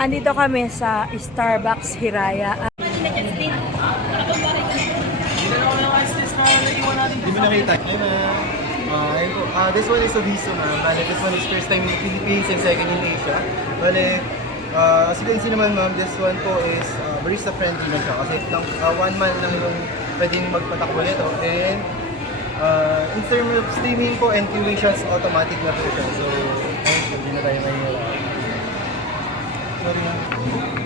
Andito kami sa Starbucks Hiraya. Hindi mo nakita. Hi ma'am. Ayun po. This one is Oviso ma'am. Bale, this one is first time in the Philippines and second in Asia. Bale, as you can see naman ma'am, this one po is barista friendly na siya. Kasi lang, 1 month lang yung pwedeng magpatakbo nito. And in terms of steaming po and queuing siya, automatic na po siya. So, ayun po, hindi na tayo mahihirap. Sorry ma'am.